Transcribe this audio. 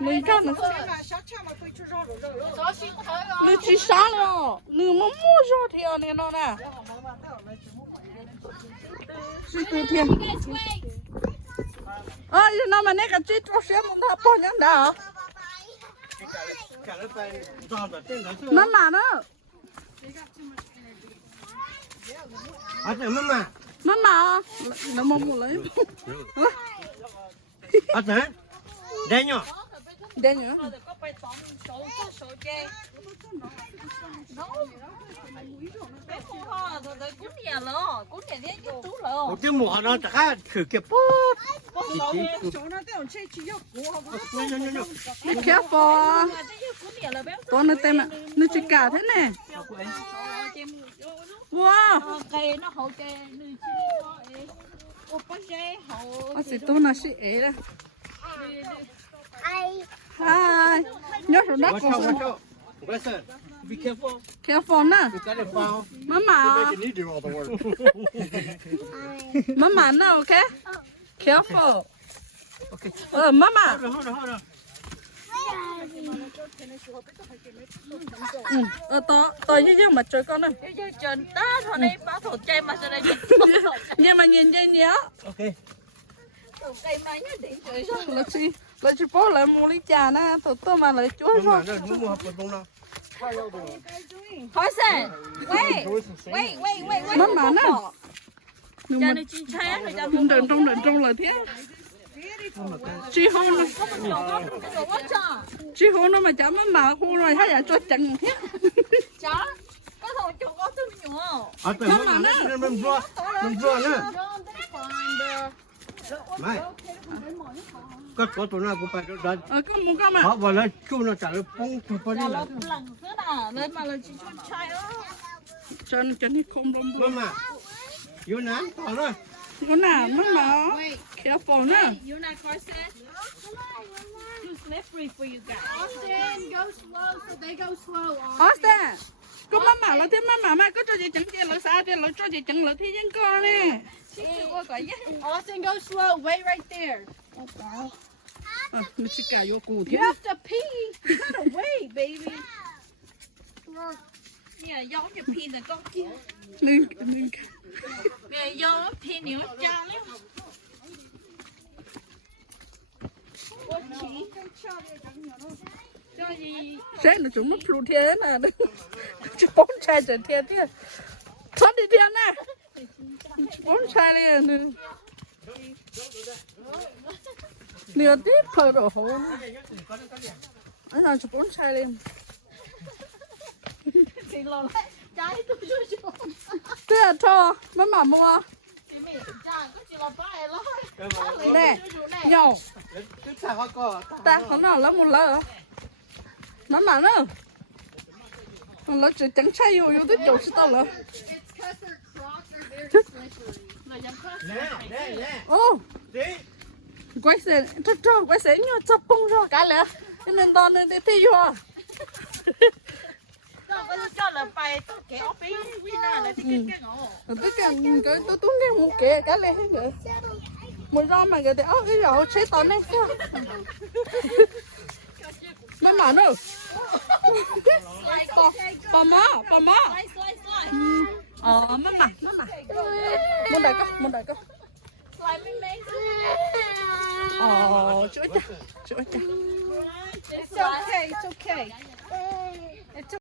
lười cho nó lười chỉ sáng rồi lười mà mua rồi thì anh nó nè từ thiên nó mà nãy cái chết cho xem một thằng bao nhiêu đó mama nó mama nó mua lấy đây nhở đây nhở một tiếng mùa nó chắc thử kịp đi kéo phò con nó tên mà nó chỉ cả thế này wow nó sẽ tôi nó sẽ ấy đó hi nhớ rồi đó con Listen, be careful. careful nè You got it found. mama Making you do all the work. mama no okay careful mama Hold on. tôi với mà chơi con ơi nhưng mà nhìn dây nhớ Okay. là chỉ bố lại mua ly trà nè tôi mà lại chúa rồi Mua hộp bông nào. Horsen, wait. nó mà nè Cha này chín chén rồi cha trong lời thế chị hôn nó mà chả mà hôn rồi hay là cho chừng thế Chá, có thằng chủ có thương nhỏ. Mình rùa nữa. Mày. Có tụi nào cũng phải đó. có một cái mà Họ vào đây chú nó trả lời bông chụp vào đây là. Lần nữa là lên mà là chỉ cho trai đó. chân đi không đông Mama. You nán, thỏ rồi. nó nào nó mà careful nè You're not corset. Too slippery for you guys. Austin, go slow so they go slow. Austin có má là thế má có cho chị chẳng kia là sao thì là cho chị chẳng là thế dân con nè Austin, go slow. Wait right there. mình chỉ cả vô cụ You thế have to pee. You gotta wait, baby. Yeah, giống như pin là con kia. nên Mẹ giống pin nhiều cha lắm. Cho gì? sẽ là chúng nó plu thế nè chỉ bốn chai trở thế thế thoát đi thiên nè bốn chai đi nửa tiếp phở đổ hổ anh nào chỉ bốn chai đi Xin lỗi. Trái tôi cho. thế là cho má mua Chị mẹ cha có chỉ là bài lắm. nè nhau Cứ xả hoa cỏ. ta không nào lắm một lỡ nó mà nữa nó chỉ chẳng chay vô tới chỗ sẽ tao lỡ It's because their Crocs are very slippery. Nè. ô Đi. quay xe cho quay xe nhau chập bông rồi cả lẽ nên đòn nên đi thi vô Cho là bài tôi kéo bí Vina là cái ngộ. tất cả cái tôi tung cái một kệ cả lẽ hết rồi một rau mà cái cái rau chế tao này má mà nữa bà má Slide. má muốn đại con Slide bên đây. chuỗi cha It's okay. It's okay.